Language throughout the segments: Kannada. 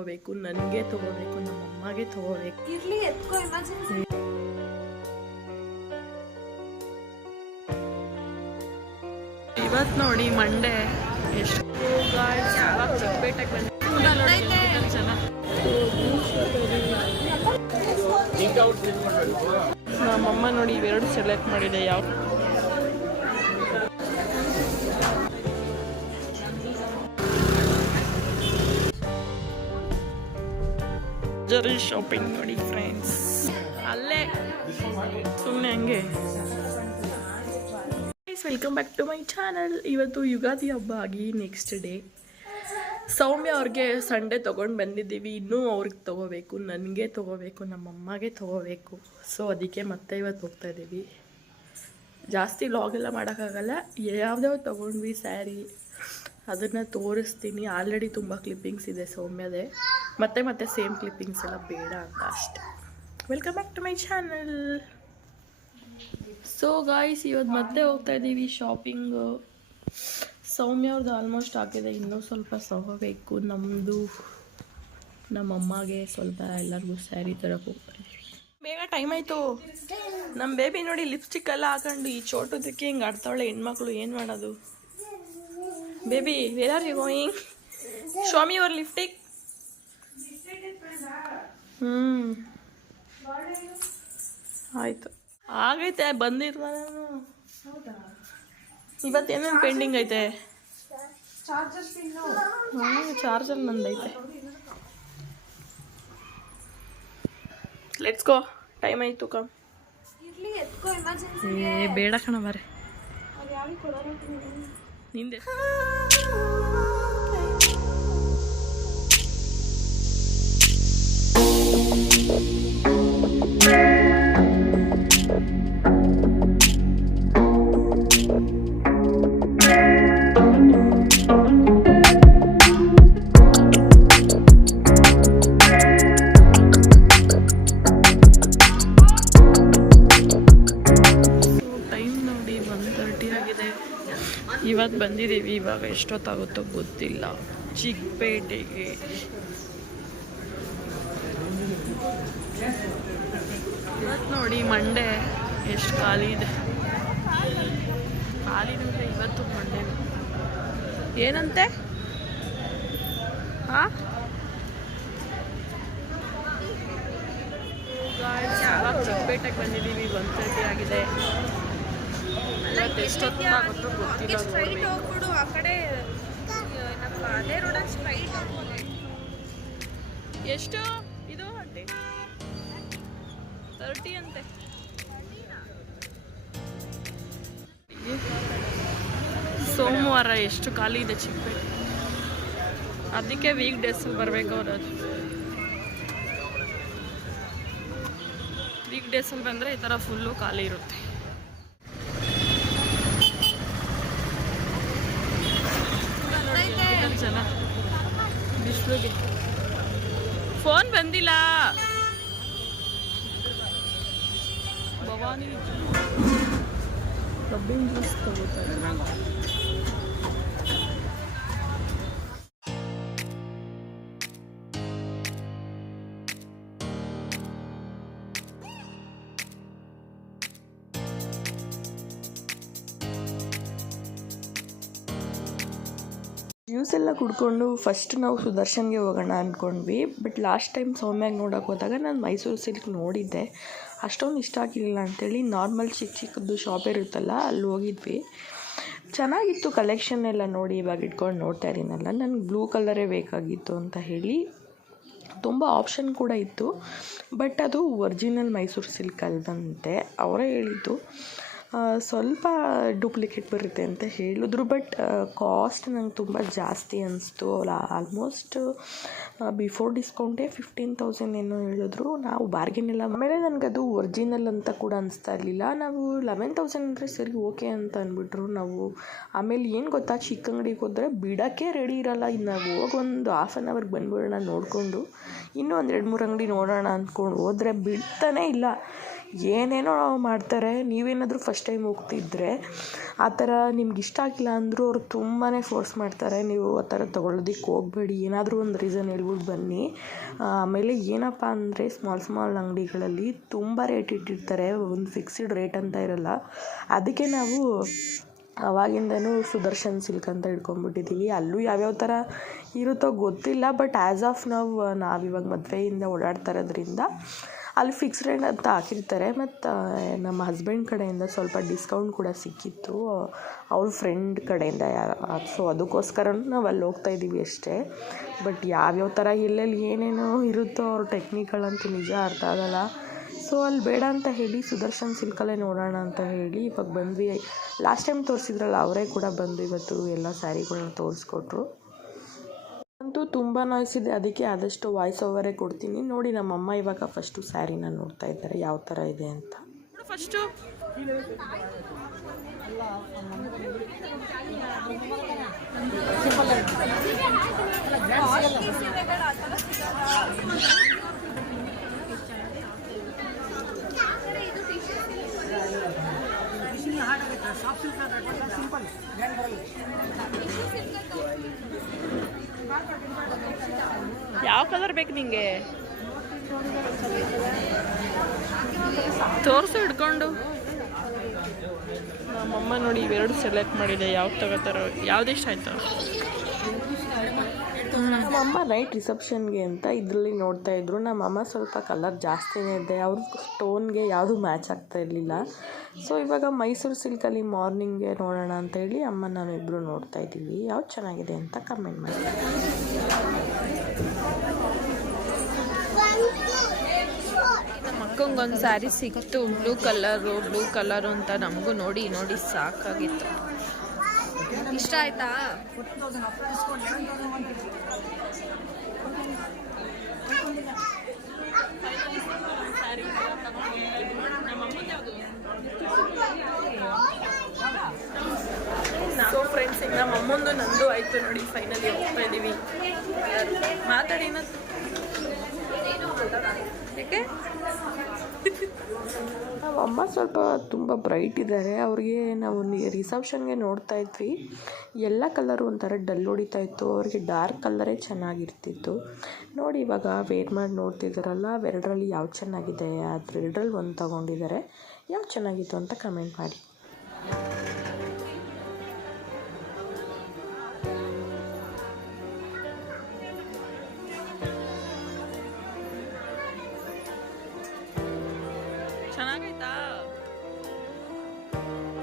ತೊಗೋಬೇಕು, ನನಗೆ ತೊಗೋಬೇಕು, ನಮ್ಮ ಅಮ್ಮಗೆ ತೊಗೋಬೇಕು. ಇರ್ಲಿ ಎತ್ಕೋ ಎಮರ್ಜೆನ್ಸಿ. ಇವತ್ತು ನೋಡಿ ಮಂಡೇ ಎಷ್ಟು ಚಿಕ್ಕಪೇಟೆಗೆ ಬಂದು ನಮ್ಮಮ್ಮ ನೋಡಿ ಇವೆರಡು ಸೆಲೆಕ್ಟ್ ಮಾಡಿದೆ. ಯಾವ ಶಾಪಿಂಗ್ ನೋಡಿ ಫ್ರೆಂಡ್ಸ್, ಅಲ್ಲೇ ಸುಮ್ಮನೆ ಹಂಗೆ. Welcome back to my channel. ಇವತ್ತು ಯುಗಾದಿ ಹಬ್ಬ ಆಗಿ ನೆಕ್ಸ್ಟ್ ಡೇ. ಸೌಮ್ಯ ಅವ್ರಿಗೆ ಸಂಡೇ ತೊಗೊಂಡು ಬಂದಿದ್ದೀವಿ, ಇನ್ನೂ ಅವ್ರಿಗೆ ತೊಗೋಬೇಕು, ನನಗೆ ತೊಗೋಬೇಕು, ನಮ್ಮ ಅಮ್ಮಗೆ ತೊಗೋಬೇಕು. ಸೊ ಅದಕ್ಕೆ ಮತ್ತೆ ಇವತ್ತು ಹೋಗ್ತಾಯಿದ್ದೀವಿ. ಜಾಸ್ತಿ ವ್ಲಾಗೆಲ್ಲ ಮಾಡೋಕ್ಕಾಗಲ್ಲ, ಯಾವ್ದಾವ್ದು ತೊಗೊಂಡ್ವಿ ಸ್ಯಾರಿ ಅದನ್ನು ತೋರಿಸ್ತೀನಿ. ಆಲ್ರೆಡಿ ತುಂಬ ಕ್ಲಿಪ್ಪಿಂಗ್ಸ್ ಇದೆ ಸೌಮ್ಯದೇ, ಮತ್ತೆ ಸೇಮ್ ಕ್ಲಿಪ್ಪಿಂಗ್ಸ್ ಎಲ್ಲ ಬೇಡ ಅಂತ ಅಷ್ಟೆ. Welcome back to my channel. So guys, ಇವತ್ತು ಮತ್ತೆ ಹೋಗ್ತಾ ಇದ್ದೀವಿ ಶಾಪಿಂಗು. ಸೌಮ್ಯ ಅವ್ರದ್ದು ಆಲ್ಮೋಸ್ಟ್ ಆಗಿದೆ, ಇನ್ನೂ ಸ್ವಲ್ಪ ತಗೋಬೇಕು. ನಮ್ಮದು ನಮ್ಮ ಅಮ್ಮಗೆ ಸ್ವಲ್ಪ ಎಲ್ಲರಿಗೂ ಸ್ಯಾರಿ ತರಕ್ಕೆ ಹೋಗ್ತಾ ಇದ್ದೀವಿ. ಬೇಗ ಟೈಮ್ ಆಯಿತು. ನಮ್ಮ ಬೇಬಿ ನೋಡಿ ಲಿಪ್ಸ್ಟಿಕ್ ಎಲ್ಲ ಹಾಕೊಂಡು ಈ ಚೋಟೋದಕ್ಕೆ ಹಿಂಗೆ ಆಡ್ತಾವಳೆ ಹೆಣ್ಮಕ್ಳು. ಏನು ಮಾಡೋದು baby? Where are you going? Show me your lipstick. ಆಯಿತು, ಆಗೈತೆ, ಬಂದಿರ. ಇವತ್ತೇನೇನು ಪೆಂಡಿಂಗ್ ಐತೆ? ಚಾರ್ಜರ್ ನಂದೈತೆ. ಲೆಟ್ಸ್ ಗೋ, ಟೈಮ್ ಆಯಿತು. ಕಮ್. ಏ ಬೇಡ ಕಣ ಬಾರೆ, ನಿಂದೆ. ಇವತ್ತು ಬಂದಿದ್ದೀವಿ, ಇವಾಗ ಎಷ್ಟೊತ್ತಾಗುತ್ತೋ ಗೊತ್ತಿಲ್ಲ, ಚಿಕ್ಕಪೇಟೆಗೆ. ಇವತ್ತು ನೋಡಿ ಮಂಡೇ ಎಷ್ಟು ಖಾಲಿ ಇದೆ. ಖಾಲಿನೂ ಇದೆ ಇವತ್ತು ಮಂಡೇ. ಏನಂತೆ? ಹಾಂ, ಇವಾಗ ಚಿಕ್ಕಪೇಟೆಗೆ ಬಂದಿದ್ದೀವಿ. 1:30 ಆಗಿದೆ. ಎಷ್ಟೊತ್ತಾಗುತ್ತೋ ಗೊತ್ತಿಲ್ಲ. ಎಷ್ಟು ಇದು? 30 ಅಂತೆ. ಸೋಮವಾರ ಎಷ್ಟು ಖಾಲಿ ಇದೆ ಚಿಕ್ಕಪೇಟೆ. ಅದಕ್ಕೆ ವೀಕ್ ಡೇಸಲ್ಲಿ ಬರಬೇಕು ಅನ್ನೋದು. ವೀಕ್ ಡೇಸಲ್ಲಿ ಬಂದರೆ ಈ ಥರ ಫುಲ್ಲು ಖಾಲಿ ಇರುತ್ತೆ. ಜನ ಬಿಸಿಲಿಗೆ. ಫೋನ್ ಬಂದಿಲ್ಲ. ಭವಾನಿ ಕಬ್ಬಿನ ಜ್ಯೂಸ್ ತಗೋತಾರೆ. ಜ್ಯೂಸ್ ಎಲ್ಲ ಕುಡ್ಕೊಂಡು ಫಸ್ಟ್ ನಾವು ಸುದರ್ಶನ್ಗೆ ಹೋಗೋಣ ಅಂದ್ಕೊಂಡ್ವಿ. ಬಟ್ ಲಾಸ್ಟ್ ಟೈಮ್ ಸೌಮ್ಯಾಗ ನೋಡೋಕೆ ಹೋದಾಗ ನಾನು ಮೈಸೂರು ಸಿಲ್ಕ್ ನೋಡಿದ್ದೆ, ಅಷ್ಟೊಂದು ಇಷ್ಟ ಆಗಿರಲಿಲ್ಲ ಅಂಥೇಳಿ ನಾರ್ಮಲ್ ಚಿಕ್ಕದು ಶಾಪ್ ಇರುತ್ತಲ್ಲ ಅಲ್ಲಿ ಹೋಗಿದ್ವಿ. ಚೆನ್ನಾಗಿತ್ತು ಕಲೆಕ್ಷನ್ ಎಲ್ಲ ನೋಡಿ. ಇವಾಗ ಇಟ್ಕೊಂಡು ನೋಡ್ತಾ ಇದ್ದೀನಲ್ಲ, ನನಗೆ ಬ್ಲೂ ಕಲರೇ ಬೇಕಾಗಿತ್ತು ಅಂತ ಹೇಳಿ ತುಂಬ ಆಪ್ಷನ್ ಕೂಡ ಇತ್ತು. ಬಟ್ ಅದು ಒರಿಜಿನಲ್ ಮೈಸೂರು ಸಿಲ್ಕ್ ಅಲ್ವಂತೆ. ಅವರೇ ಹೇಳಿದ್ದು ಸ್ವಲ್ಪ ಡೂಪ್ಲಿಕೇಟ್ ಬರುತ್ತೆ ಅಂತ ಹೇಳಿದ್ರು. ಬಟ್ ಕಾಸ್ಟ್ ನಂಗೆ ತುಂಬ ಜಾಸ್ತಿ ಅನಿಸ್ತು. ಆಲ್ಮೋಸ್ಟ್ ಬಿಫೋರ್ ಡಿಸ್ಕೌಂಟೇ 15,000 ಏನೋ ಹೇಳಿದ್ರು. ನಾವು ಬಾರ್ಗೇನ್ ಎಲ್ಲ ಆಮೇಲೆ ನನಗದು ಒರಿಜಿನಲ್ ಅಂತ ಕೂಡ ಅನಿಸ್ತಾ ಇರಲಿಲ್ಲ. ನಾವು 11,000 ಅಂದರೆ ಸರಿ ಓಕೆ ಅಂತ ಅಂದ್ಬಿಟ್ರು. ನಾವು ಆಮೇಲೆ ಏನು ಗೊತ್ತಾ, ಚಿಕ್ಕ ಅಂಗಡಿಗೆ ಹೋದರೆ ಬಿಡೋಕ್ಕೆ ರೆಡಿ ಇರೋಲ್ಲ. ಇನ್ನು ನಾವು ಹೋಗಿ ಒಂದು ಹಾಫ್ ಆನ್ ಅವರ್ಗೆ ಬಂದ್ಬಿಡೋಣ ನೋಡಿಕೊಂಡು, ಇನ್ನೂ ಒಂದು 2-3 ಅಂಗಡಿ ನೋಡೋಣ ಅಂದ್ಕೊಂಡು ಹೋದರೆ ಬಿಡ್ತಾನೇ ಇಲ್ಲ. ಏನೇನೋ ಮಾಡ್ತಾರೆ. ನೀವೇನಾದರೂ ಫಸ್ಟ್ ಟೈಮ್ ಹೋಗ್ತಿದ್ರೆ ಆ ಥರ ನಿಮ್ಗೆ ಇಷ್ಟ ಆಗಿಲ್ಲ ಅಂದರೂ ಅವ್ರು ತುಂಬಾ ಫೋರ್ಸ್ ಮಾಡ್ತಾರೆ. ನೀವು ಆ ಥರ ತೊಗೊಳೋದಕ್ಕೆ ಹೋಗಬೇಡಿ, ಏನಾದರೂ ಒಂದು ರೀಸನ್ ಹೇಳ್ಬಿಟ್ಟು ಬನ್ನಿ. ಆಮೇಲೆ ಏನಪ್ಪ ಅಂದರೆ ಸ್ಮಾಲ್ ಅಂಗಡಿಗಳಲ್ಲಿ ತುಂಬ ರೇಟ್ ಇಟ್ಟಿರ್ತಾರೆ, ಒಂದು ಫಿಕ್ಸ್ಡ್ ರೇಟ್ ಅಂತ ಇರೋಲ್ಲ. ಅದಕ್ಕೆ ನಾವು ಅವಾಗಿಂದನೂ ಸುದರ್ಶನ್ ಸಿಲ್ಕ್ ಅಂತ ಹಿಡ್ಕೊಂಡ್ಬಿಟ್ಟಿದ್ದೀವಿ. ಅಲ್ಲೂ ಯಾವ್ಯಾವ ಥರ ಇರುತ್ತೋ ಗೊತ್ತಿಲ್ಲ, ಬಟ್ ಆ್ಯಸ್ ಆಫ್ ನಾವಿವಾಗ ಮದುವೆಯಿಂದ ಓಡಾಡ್ತಾ ಇರೋದ್ರಿಂದ ಅಲ್ಲಿ ಫಿಕ್ಸ್ ರೇಟ್ ಅಂತ ಹಾಕಿರ್ತಾರೆ. ಮತ್ತು ನಮ್ಮ ಹಸ್ಬೆಂಡ್ ಕಡೆಯಿಂದ ಸ್ವಲ್ಪ ಡಿಸ್ಕೌಂಟ್ ಕೂಡ ಸಿಕ್ಕಿತ್ತು ಅವ್ರ ಫ್ರೆಂಡ್ ಕಡೆಯಿಂದ. ಸೊ ಅದಕ್ಕೋಸ್ಕರನೂ ನಾವು ಅಲ್ಲಿ ಹೋಗ್ತಾಯಿದ್ದೀವಿ ಅಷ್ಟೇ. ಬಟ್ ಯಾವ್ಯಾವ ಥರ ಎಲ್ಲೆಲ್ಲಿ ಏನೇನೋ ಇರುತ್ತೋ ಅವ್ರ ಟೆಕ್ನಿಕ್ಗಳಂತೂ ನಿಜ ಅರ್ಥ ಆಗೋಲ್ಲ. ಸೊ ಅಲ್ಲಿ ಬೇಡ ಅಂತ ಹೇಳಿ ಸುದರ್ಶನ್ ಸಿಲ್ಕಲ್ಲೇ ನೋಡೋಣ ಅಂತ ಹೇಳಿ ಇವಾಗ ಬಂದ್ವಿ. ಲಾಸ್ಟ್ ಟೈಮ್ ತೋರಿಸಿದ್ರಲ್ಲ ಅವರೇ ಕೂಡ ಬಂದು ಇವತ್ತು ಎಲ್ಲ ಸ್ಯಾರಿಗಳನ್ನ ತೋರಿಸ್ಕೊಟ್ರು. ಅಂತೂ ತುಂಬ ನಾಯ್ಸ್ ಇದೆ, ಅದಕ್ಕೆ ಆದಷ್ಟು ವಾಯ್ಸ್ ಓವರೇ ಕೊಡ್ತೀನಿ. ನೋಡಿ ನಮ್ಮಮ್ಮ ಇವಾಗ ಫಸ್ಟು ಸ್ಯಾರಿನ ನೋಡ್ತಾ ಇದ್ದಾರೆ ಯಾವ ಥರ ಇದೆ ಅಂತ. ಫಸ್ಟು ಯಾವ ಕಲರ್ ಬೇಕು ನಿಂಗೆ? ತೋರಿಸು ಹಿಡ್ಕೊಂಡು. ನಮ್ಮಮ್ಮ ನೋಡಿ ಇವೆರಡು ಸೆಲೆಕ್ಟ್ ಮಾಡಿದೆ, ಯಾವ್ದು ತಗೋತಾರೋ, ಯಾವ್ದು ಇಷ್ಟ ಆಯ್ತು. ನಮ್ಮಮ್ಮ ನೈಟ್ ರಿಸೆಪ್ಷನ್ಗೆ ಅಂತ ಇದರಲ್ಲಿ ನೋಡ್ತಾ ಇದ್ರು. ನಮ್ಮಮ್ಮ ಸ್ವಲ್ಪ ಕಲರ್ ಜಾಸ್ತಿನೇ ಇದೆ, ಅವ್ರ ಸ್ಟೋನ್ಗೆ ಯಾವುದು ಮ್ಯಾಚ್ ಆಗ್ತಾ ಇರಲಿಲ್ಲ. ಸೊ ಇವಾಗ ಮೈಸೂರು ಸಿಲ್ಕಲ್ಲಿ ಮಾರ್ನಿಂಗ್ಗೆ ನೋಡೋಣ ಅಂತ ಹೇಳಿ ಅಮ್ಮ ನಾವಿಬ್ಬರು ನೋಡ್ತಾ ಇದ್ದೀವಿ. ಯಾವ್ದು ಚೆನ್ನಾಗಿದೆ ಅಂತ ಕಮೆಂಟ್ ಮಾಡಿ. ನಮ್ಮ ಅಕ್ಕಂಗೊಂದು ಸ್ಯಾರಿ ಸಿಕ್ತು, ಬ್ಲೂ ಕಲರು ಅಂತ. ನಮಗೂ ನೋಡಿ ನೋಡಿ ಸಾಕಾಗಿತ್ತು. ಇಷ್ಟ ಆಯ್ತಾ? ಸೊ ಫ್ರೆಂಡ್ಸ್, ಈಗ ನಮ್ಮ ಅಮ್ಮಂದು ನಂದು ಆಯಿತು ನೋಡಿ. ಫೈನಲಿ ಹೋಗ್ತಾ ಇದ್ದೀವಿ. ಮಾತಾಡಿನ ಯಾಕೆ ಅಮ್ಮ ಸ್ವಲ್ಪ ತುಂಬ ಬ್ರೈಟ್ ಇದ್ದಾರೆ. ಅವ್ರಿಗೆ ನಾವು ರಿಸೆಪ್ಷನ್ಗೆ ನೋಡ್ತಾ ಇದ್ವಿ, ಎಲ್ಲ ಕಲರು ಒಂಥರ ಡಲ್ ಹೊಡಿತಾ ಇತ್ತು. ಅವ್ರಿಗೆ ಡಾರ್ಕ್ ಕಲರೇ ಚೆನ್ನಾಗಿರ್ತಿತ್ತು. ನೋಡಿ ಇವಾಗ ವೇಟ್ ಮಾಡಿ ನೋಡ್ತಿದ್ದಾರಲ್ಲ, ಅವೆರಡರಲ್ಲಿ ಯಾವ್ದು ಚೆನ್ನಾಗಿದೆ, ಅದೆರಡರಲ್ಲಿ ಒಂದು ತೊಗೊಂಡಿದ್ದಾರೆ. ಯಾವ್ದು ಚೆನ್ನಾಗಿತ್ತು ಅಂತ ಕಮೆಂಟ್ ಮಾಡಿ. ಚೆನ್ನಾಗೈತಾ?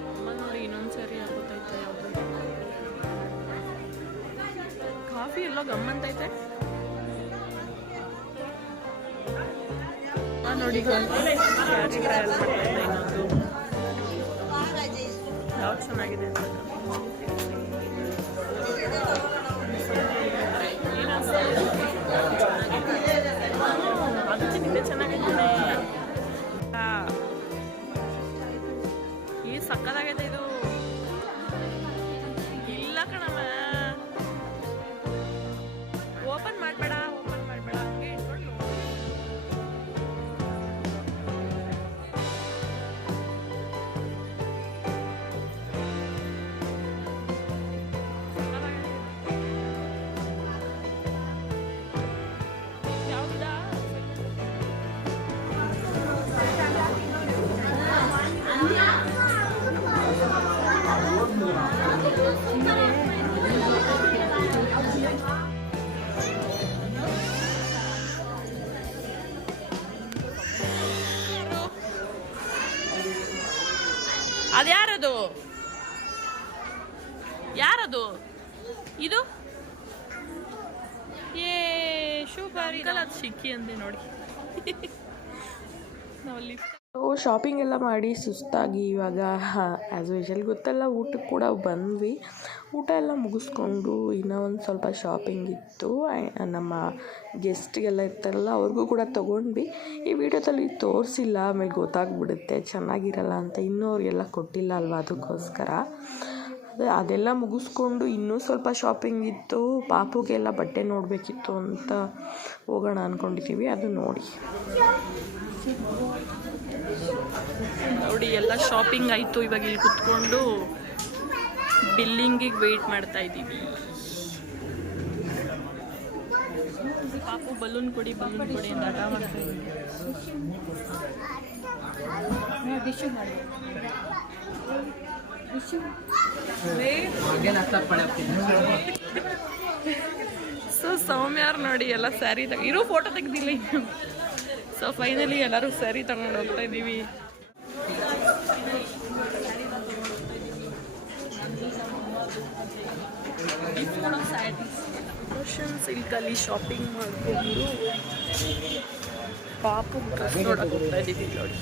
ಅಮ್ಮ ನೋಡಿ ಇನ್ನೊಂದು ಸರಿ ಆಗುತ್ತೈತೆ. ಯಾವುದು ಕಾಫಿ ಎಲ್ಲೋ ಗಮ್ಮಂತೈತೆ ನೋಡಿ. ಯಾವ್ದು ಚೆನ್ನಾಗಿದೆ ಅಂತ ಅದಕ್ಕೆ ಚೆನ್ನಾಗೈತೆ. ಈ ಸಕ್ಕದಾಗೈತೆ ಇದು. ಇಲ್ಲ ಕಣಮ್ಮ, ಓಪನ್ ಮಾಡಬೇಡ ಹಂಗೆ ಇಟ್ಕೊಂಡು. ಯಾವ್ದಾ ಅದ್ಯಾರದು? ಯಾರದು ಇದು? ಶೂಪರ್ ಇದಲ್ಲ, ಅದು ಸಿಕ್ಕಿ ಅಂದೆ ನೋಡಿ. ನಾವು ಲಿಫ್ಟ್ ಶಾಪಿಂಗ್ ಎಲ್ಲ ಮಾಡಿ ಸುಸ್ತಾಗಿ ಇವಾಗ ಆ್ಯಸ್ ಯೂಶಲ್ ಗೊತ್ತಲ್ಲ ಊಟಕ್ಕೆ ಕೂಡ ಬಂದ್ವಿ. ಊಟ ಎಲ್ಲ ಮುಗಿಸ್ಕೊಂಡು ಇನ್ನೂ ಒಂದು ಸ್ವಲ್ಪ ಶಾಪಿಂಗ್ ಇತ್ತು. ನಮ್ಮ ಗೆಸ್ಟ್ಗೆಲ್ಲ ಇರ್ತಾರಲ್ಲ ಅವ್ರಿಗೂ ಕೂಡ ತೊಗೊಂಡ್ವಿ. ಈ ವಿಡಿಯೋದಲ್ಲಿ ತೋರಿಸಿಲ್ಲ, ಆಮೇಲೆ ಗೊತ್ತಾಗ್ಬಿಡುತ್ತೆ ಚೆನ್ನಾಗಿರಲ್ಲ ಅಂತ. ಇನ್ನೂ ಅವ್ರಿಗೆಲ್ಲ ಕೊಟ್ಟಿಲ್ಲ ಅಲ್ವಾ, ಅದಕ್ಕೋಸ್ಕರ. ಅದೆಲ್ಲ ಮುಗಿಸ್ಕೊಂಡು ಇನ್ನೂ ಸ್ವಲ್ಪ ಶಾಪಿಂಗ್ ಇತ್ತು, ಪಾಪುಗೆಲ್ಲ ಬಟ್ಟೆ ನೋಡಬೇಕಿತ್ತು ಅಂತ ಹೋಗೋಣ ಅಂದ್ಕೊಂಡಿದ್ದೀವಿ. ಅದು ನೋಡಿ ಎಲ್ಲ ಶಾಪಿಂಗ್ ಆಯಿತು. ಇವಾಗ ಇಲ್ಲಿ ಕುತ್ಕೊಂಡು ಬಿಲ್ಲಿಂಗಿಗೆ ವೆಯ್ಟ್ ಮಾಡ್ತಾ ಇದ್ದೀವಿ. ಪಾಪು ಬಲೂನ್ ಕೊಡಿ ಅಂತ ಆಟ ಮಾಡ್ತಾ ಇದ್ದೀವಿ. ಸೊ ಸೌಮ್ಯಾರ್ ನೋಡಿ ಎಲ್ಲ ಸ್ಯಾರಿ ಇರೋ ಫೋಟೋ ತೆಗ್ದಿಲ್ಲ. ಸೊ ಫೈನಲಿ ಎಲ್ಲರೂ ಸ್ಯಾರಿ ತಗೊಂಡು ಹೋಗ್ತಾ ಇದ್ದೀವಿ. ಸಿಲ್ಕಲ್ಲಿ ಶಾಪಿಂಗ್ ಮಾಡಿಕೊಂಡು ಪಾಪು ಡ್ರೆಸ್ ನೋಡಕ್ಕೆ ಹೋಗ್ತಾ ಇದ್ದೀವಿ. ನೋಡಿ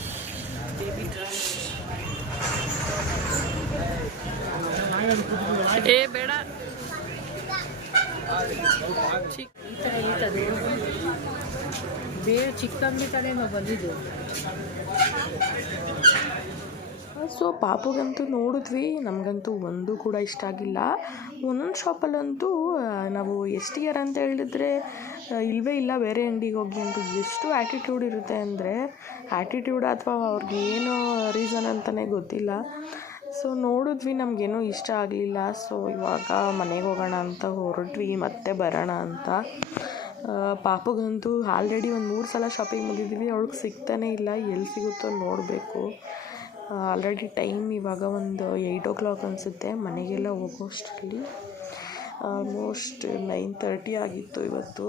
ಬೇಬಿ ಡ್ರೆಸ್. ಏ ಬೇಡ, ಬೇರೆ ಚಿಕ್ಕಂದಿ ಕಡೆ ನಾವು ಬಂದಿದ್ದು. ಸೊ ಪಾಪುಗಂತೂ ನೋಡಿದ್ವಿ, ನಮಗಂತೂ ಒಂದು ಕೂಡ ಇಷ್ಟ ಆಗಿಲ್ಲ. ಒಂದೊಂದು ಶಾಪಲ್ಲಂತೂ ನಾವು ಎಷ್ಟು ಇಯರ್ ಅಂತ ಹೇಳಿದ್ರೆ ಇಲ್ಲವೇ ಇಲ್ಲ, ಬೇರೆ ಅಂಗಡಿಗೆ ಹೋಗಿ ಅಂತ ಎಷ್ಟು ಆ್ಯಟಿಟ್ಯೂಡ್ ಇರುತ್ತೆ ಅಂದರೆ, ಆ್ಯಟಿಟ್ಯೂಡ್ ಅಥವಾ ಅವ್ರಿಗೆ ಏನೋ ರೀಸನ್ ಅಂತಲೇ ಗೊತ್ತಿಲ್ಲ. ಸೊ ನೋಡಿದ್ವಿ, ನಮಗೇನೂ ಇಷ್ಟ ಆಗಲಿಲ್ಲ. ಸೊ ಇವಾಗ ಮನೆಗೆ ಹೋಗೋಣ ಅಂತ ಹೊರಟ್ವಿ, ಮತ್ತೆ ಬರೋಣ ಅಂತ. ಪಾಪುಗಂತೂ ಆಲ್ರೆಡಿ ಒಂದು 3 ಸಲ ಶಾಪಿಂಗ್ ಮುಗಿದ್ದೀವಿ, ಅವಳಿಗೆ ಸಿಗ್ತಾನೇ ಇಲ್ಲ. ಎಲ್ಲಿ ಸಿಗುತ್ತೋ ನೋಡಬೇಕು. ಆಲ್ರೆಡಿ ಟೈಮ್ ಇವಾಗ ಒಂದು 8 o'clock ಅನಿಸುತ್ತೆ. ಮನೆಗೆಲ್ಲ ಹೋಗೋಷ್ಟರಲ್ಲಿ ಆಲ್ಮೋಸ್ಟ್ 9:30 ಆಗಿತ್ತು ಇವತ್ತು.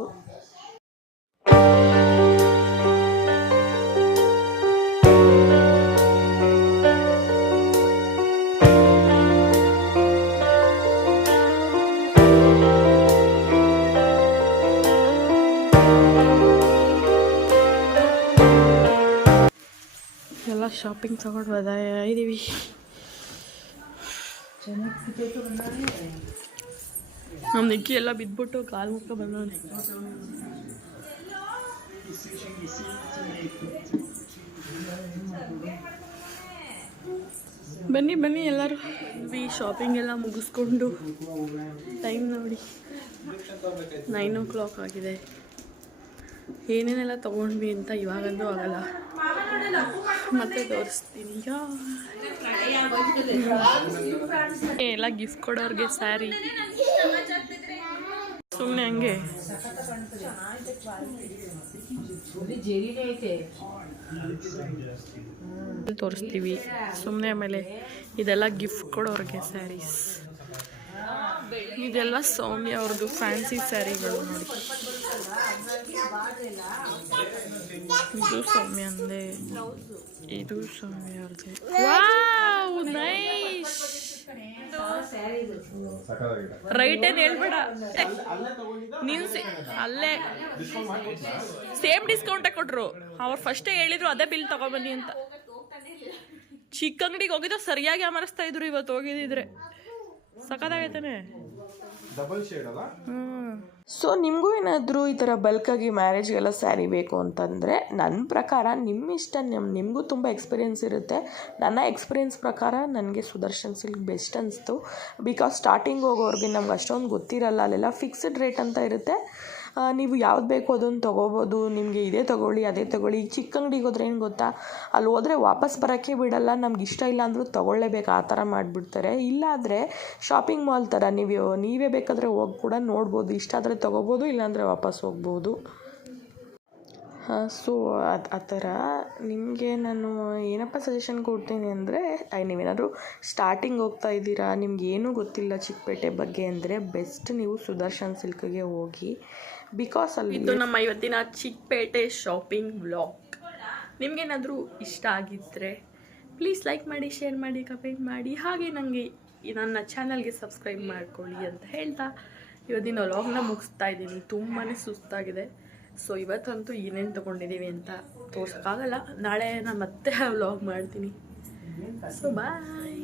ಎಲ್ಲ ಶಾಪಿಂಗ್ ತಗೊಂಡು ಇದ್ದೀವಿ. ನಮ್ಮ ನಿಕ್ಕಿ ಎಲ್ಲ ಬಿದ್ದುಬಿಟ್ಟು ಕಾಲು ಮುಕ್ಕ ಬಂದವನೆ. ಬನ್ನಿ ಎಲ್ಲರೂ. ಶಾಪಿಂಗ್ ಎಲ್ಲ ಮುಗಿಸ್ಕೊಂಡು ಟೈಮ್ ನೋಡಿ 9 o'clock ಆಗಿದೆ. ಏನೇನೆಲ್ಲ ತೊಗೊಂಡ್ವಿ ಅಂತ ಇವಾಗಂತೂ ಆಗಲ್ಲ, ಮತ್ತೆ ತೋರಿಸ್ತೀನಿ. ಎಲ್ಲ ಗಿಫ್ಟ್ ಕೊಡೋರಿಗೆ ಸ್ಯಾರಿ, ಸುಮ್ಮನೆ ಹಂಗೆ ತೋರಿಸ್ತೀವಿ ಸುಮ್ಮನೆ. ಆಮೇಲೆ ಇದೆಲ್ಲ ಗಿಫ್ಟ್ ಕೊಡೋರಿಗೆ ಸ್ಯಾರೀಸ್. ಇದೆಲ್ಲ ಸೌಮ್ಯ ಅವ್ರದ್ದು ಫ್ಯಾನ್ಸಿ ಸ್ಯಾರಿಗಳು ನೋಡಿ. ಇದು ಸೌಮ್ಯ ಅಂದೆ, ಇದು ಸೌಮ್ಯ ಅವ್ರದ್ದು. Wow nice. ರೈಟ್ ಏನು ಹೇಳ್ಬೇಡ, ನೀನು ಅಲ್ಲೇ ಸೇಮ್ ಡಿಸ್ಕೌಂಟೇ ಕೊಟ್ರು. ಅವ್ರು ಫಸ್ಟೇ ಹೇಳಿದ್ರು ಅದೇ ಬಿಲ್ ತಗೊಬನ್ನಿ ಅಂತ. ಚಿಕ್ಕ ಅಂಗಡಿಗೆ ಹೋಗಿದ್ದು ಸರಿಯಾಗಿ ಅಮರಿಸ್ತಾ ಇದ್ರು. ಇವತ್ತು ಹೋಗಿದ್ದಿದ್ರೆ ಸಖತ್ತಾಗೈತಾನೆ. ಸೊ ನಿಮಗೂ ಏನಾದರೂ ಈ ಥರ ಬಲ್ಕಾಗಿ ಮ್ಯಾರೇಜ್ಗೆಲ್ಲ ಸ್ಯಾರಿ ಬೇಕು ಅಂತಂದರೆ ನನ್ನ ಪ್ರಕಾರ ನಿಮ್ಮ ಇಷ್ಟ. ನಿಮಗೂ ತುಂಬ ಎಕ್ಸ್ಪೀರಿಯೆನ್ಸ್ ಇರುತ್ತೆ. ನನ್ನ ಎಕ್ಸ್ಪೀರಿಯೆನ್ಸ್ ಪ್ರಕಾರ ನನಗೆ ಸುದರ್ಶನ್ ಸಿಲ್ಕ್ ಬೆಸ್ಟ್ ಅನಿಸ್ತು. ಬಿಕಾಸ್ ಸ್ಟಾರ್ಟಿಂಗ್ ಹೋಗೋರಿಗೆ ನಮ್ಗೆ ಅಷ್ಟೊಂದು ಗೊತ್ತಿರಲ್ಲ. ಅಲ್ಲೆಲ್ಲ ಫಿಕ್ಸ್ಡ್ ರೇಟ್ ಅಂತ ಇರುತ್ತೆ. ನೀವು ಯಾವ್ದು ಬೇಕೋ ಅದನ್ನು ತೊಗೋಬೋದು. ನಿಮಗೆ ಇದೇ ತೊಗೊಳ್ಳಿ ಅದೇ ತೊಗೊಳ್ಳಿ. ಈಗ ಚಿಕ್ಕ ಅಂಗಡಿಗೆ ಹೋದ್ರೆ ಏನು ಗೊತ್ತಾ, ಅಲ್ಲಿ ಹೋದರೆ ವಾಪಸ್ ಬರೋಕ್ಕೆ ಬಿಡಲ್ಲ. ನಮ್ಗೆ ಇಷ್ಟ ಇಲ್ಲ ಅಂದರೂ ತೊಗೊಳ್ಳೇಬೇಕು, ಆ ಥರ ಮಾಡಿಬಿಡ್ತಾರೆ. ಇಲ್ಲಾದರೆ ಶಾಪಿಂಗ್ ಮಾಲ್ ಥರ ನೀವೇ ಬೇಕಾದರೆ ಹೋಗಿ ಕೂಡ ನೋಡ್ಬೋದು. ಇಷ್ಟ ಆದರೆ ತೊಗೋಬೋದು, ಇಲ್ಲಾಂದರೆ ವಾಪಸ್ ಹೋಗ್ಬೋದು. ಸೊ ಆ ಥರ ನಿಮಗೆ ನಾನು ಏನಪ್ಪ ಸಜೆಷನ್ ಕೊಡ್ತೀನಿ ಅಂದರೆ, ನೀವೇನಾದರೂ ಸ್ಟಾರ್ಟಿಂಗ್ ಹೋಗ್ತಾ ಇದ್ದೀರಾ, ನಿಮ್ಗೆ ಏನೂ ಗೊತ್ತಿಲ್ಲ ಚಿಕ್ಕಪೇಟೆ ಬಗ್ಗೆ ಅಂದರೆ ಬೆಸ್ಟ್ ನೀವು ಸುದರ್ಶನ್ ಸಿಲ್ಕ್ಗೆ ಹೋಗಿ. ಬಿಕಾಸ್ ಅಲ್ಲಿ ಇದು ನಮ್ಮ ಇವತ್ತಿನ ಚಿಕ್ಕಪೇಟೆ ಶಾಪಿಂಗ್ ವ್ಲಾಗ್. ನಿಮಗೇನಾದರೂ ಇಷ್ಟ ಆಗಿದ್ದರೆ ಪ್ಲೀಸ್ ಲೈಕ್ ಮಾಡಿ, ಶೇರ್ ಮಾಡಿ, ಕಮೆಂಟ್ ಮಾಡಿ. ಹಾಗೆ ನನಗೆ ನನ್ನ ಚಾನಲ್ಗೆ ಸಬ್ಸ್ಕ್ರೈಬ್ ಮಾಡ್ಕೊಳ್ಳಿ ಅಂತ ಹೇಳ್ತಾ ಇವತ್ತಿನ ವ್ಲಾಗ್ನ ಮುಗಿಸ್ತಾ ಇದ್ದೀನಿ. ತುಂಬಾ ಸುಸ್ತಾಗಿದೆ. ಸೊ ಇವತ್ತಂತೂ ಏನೇನು ತೊಗೊಂಡಿದ್ದೀವಿ ಅಂತ ತೋರ್ಸೋಕ್ಕಾಗಲ್ಲ. ನಾಳೆ ನಾನು ಮತ್ತೆ ವ್ಲಾಗ್ ಮಾಡ್ತೀನಿ. ಸೊ ಬಾಯ್.